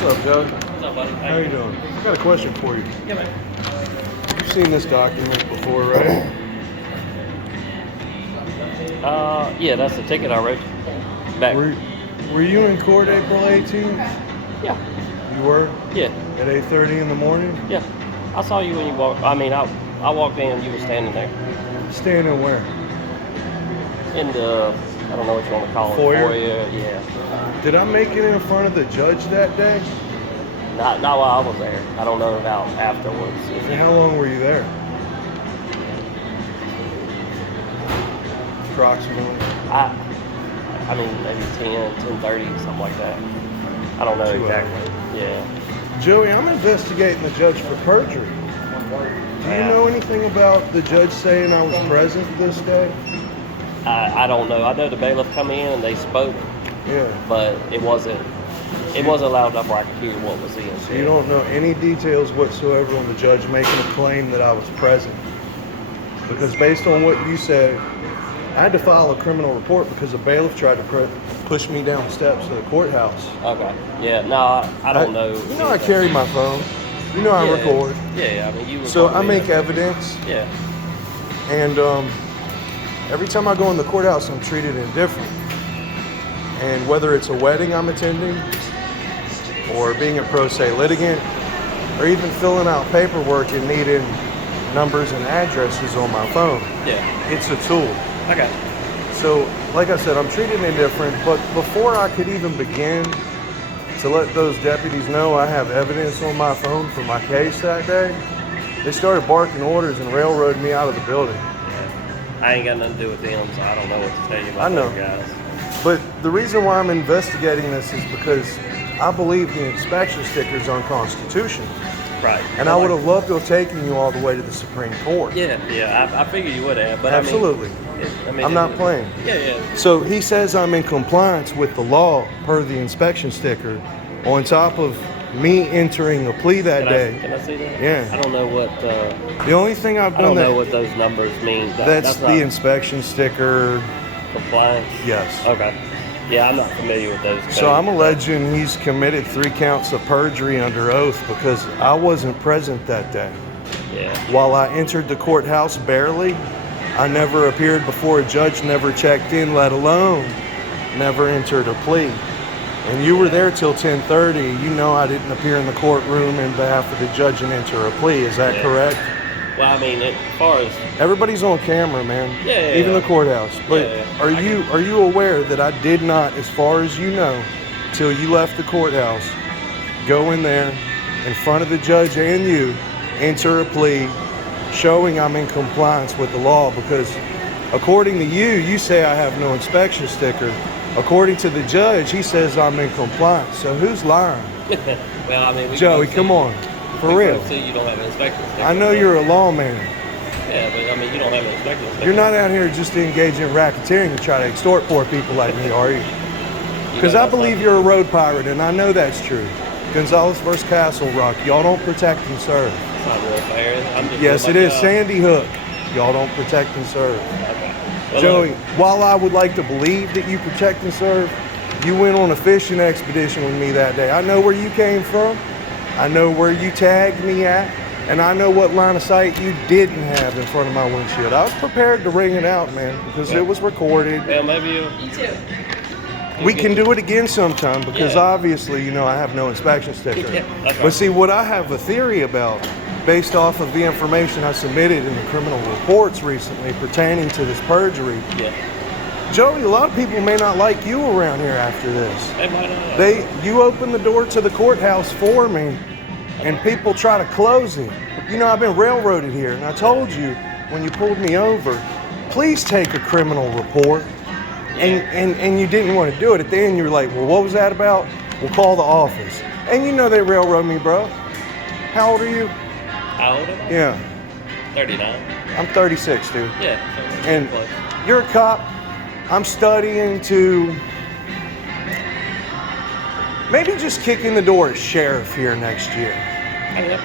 What's up, Joe? What's up, buddy? How you doing? I got a question for you. Yeah, man. You've seen this document before, right? Yeah, that's the ticket I wrote. Back. Were you in court April 18th? Yeah. You were? Yeah. At 8:30 in the morning? Yeah. I saw you when you walked. I walked in and you were standing there. Standing where? In the, I don't know what you want to call it. Foyer? Yeah. Did I make it in front of the judge that day? Not while I was there. I don't know about afterwards. And how long were you there? Approximately. I mean, maybe 10:30, something like that. I don't know 2 exactly. Yeah. Joey, I'm investigating the judge for perjury. Do you know anything about the judge saying I was present this day? I don't know. I know the bailiff come in and they spoke. Yeah. But it wasn't loud enough where I could hear what was being said. So you don't know any details whatsoever on the judge making a claim that I was present? Because based on what you said, I had to file a criminal report because a bailiff tried to push me down the steps of the courthouse. Okay. Yeah. No, I don't know. You know I carry my phone. You know I record. Yeah. I mean, you. So I make evidence. Yeah. And every time I go in the courthouse, I'm treated indifferent. And whether it's a wedding I'm attending, or being a pro se litigant, or even filling out paperwork and needing numbers and addresses on my phone, it's a tool. Okay. So, like I said, I'm treated indifferent, but before I could even begin to let those deputies know I have evidence on my phone for my case that day, they started barking orders and railroading me out of the building. Yeah. I ain't got nothing to do with them, so I don't know what to tell you about those guys. But the reason why I'm investigating this is because I believe the inspection sticker is unconstitutional. Right. And I would have loved to have taken you all the way to the Supreme Court. Yeah. I figured you would have, but absolutely. I'm not playing. Yeah. So he says I'm in compliance with the law per the inspection sticker, on top of me entering a plea that day. Can I see that? Yeah. I don't know what. The only thing I've done I don't know what those numbers mean. That's the inspection sticker. Compliance? Yes. Okay. Yeah, I'm not familiar with those. So I'm alleging he's committed 3 counts of perjury under oath because I wasn't present that day. Yeah. While I entered the courthouse barely, I never appeared before a judge, never checked in, let alone never entered a plea. And you were there till 10:30. You know I didn't appear in the courtroom in behalf of the judge and enter a plea. Is that correct? Well, I mean, as far as everybody's on camera, man. Yeah. Even the courthouse. But are you aware that I did not, as far as you know, till you left the courthouse, go in there in front of the judge and you, enter a plea, showing I'm in compliance with the law? Because according to you, you say I have no inspection sticker. According to the judge, he says I'm in compliance. So who's lying? Well, I mean, Joey, come on. For real. See, you don't have an inspection sticker. I know you're a lawman. Yeah, but I mean, you don't have an inspection sticker. You're not out here just to engage in racketeering to try to extort poor people like me, are you? Because I believe you're a road pirate, and I know that's true. Gonzalez versus Castle Rock, y'all don't protect and serve. It's not real fair. Yes, it is. Sandy Hook, y'all don't protect and serve. Okay. Well, Joey, while I would like to believe that you protect and serve, you went on a fishing expedition with me that day. I know where you came from. I know where you tagged me at, and I know what line of sight you didn't have in front of my windshield. I was prepared to ring it out, man, because it was recorded. Yeah, maybe you too. We can do it again sometime because obviously, you know, I have no inspection sticker. But see, what I have a theory about, based off of the information I submitted in the criminal reports recently pertaining to this perjury. Yeah. Joey, a lot of people may not like you around here after this. They might not. You opened the door to the courthouse for me, and people try to close it. You know, I've been railroaded here, and I told you when you pulled me over, please take a criminal report. And you didn't want to do it. At the end, you were like, well, what was that about? We'll call the office. And you know they railroad me, bro. How old are you? How old am I? Yeah. 39. I'm 36, dude. Yeah. And you're a cop. I'm studying to maybe just kick in the door as sheriff here next year.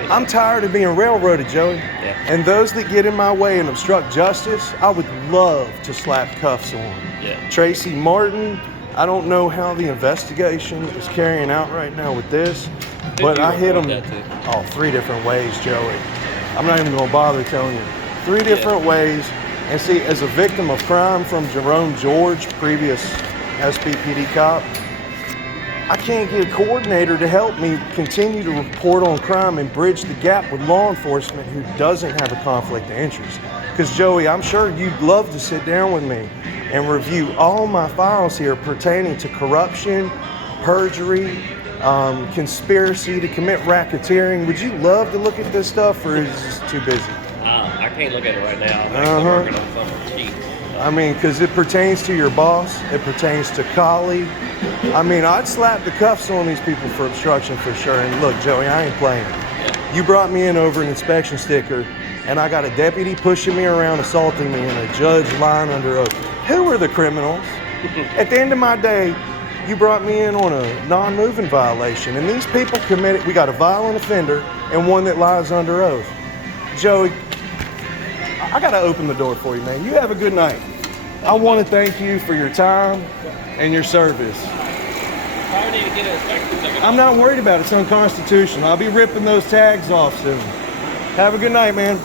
I'm tired of being railroaded, Joey. Yeah. And those that get in my way and obstruct justice, I would love to slap cuffs on. Yeah. Tracy Martin, I don't know how the investigation is carrying out right now with this, but I hit them 3 different ways, Joey. I'm not even going to bother telling you. 3 different ways. And see, as a victim of crime from Jerome George, previous SBPD cop, I can't get a coordinator to help me continue to report on crime and bridge the gap with law enforcement who doesn't have a conflict of interest. Because Joey, I'm sure you'd love to sit down with me and review all my files here pertaining to corruption, perjury, conspiracy to commit racketeering. Would you love to look at this stuff, or is it too busy? I can't look at it right now. I'm actually working on something cheap. I mean, because it pertains to your boss, it pertains to colleague. I mean, I'd slap the cuffs on these people for obstruction for sure. And look, Joey, I ain't playing. You brought me in over an inspection sticker, and I got a deputy pushing me around, assaulting me, and a judge lying under oath. Who are the criminals? At the end of my day, you brought me in on a non-moving violation, and these people committed, we got a violent offender and one that lies under oath. Joey, I gotta open the door for you, man. You have a good night. I want to thank you for your time and your service. Probably need to get an inspection ticket. I'm not worried about it. It's unconstitutional. I'll be ripping those tags off soon. Have a good night, man.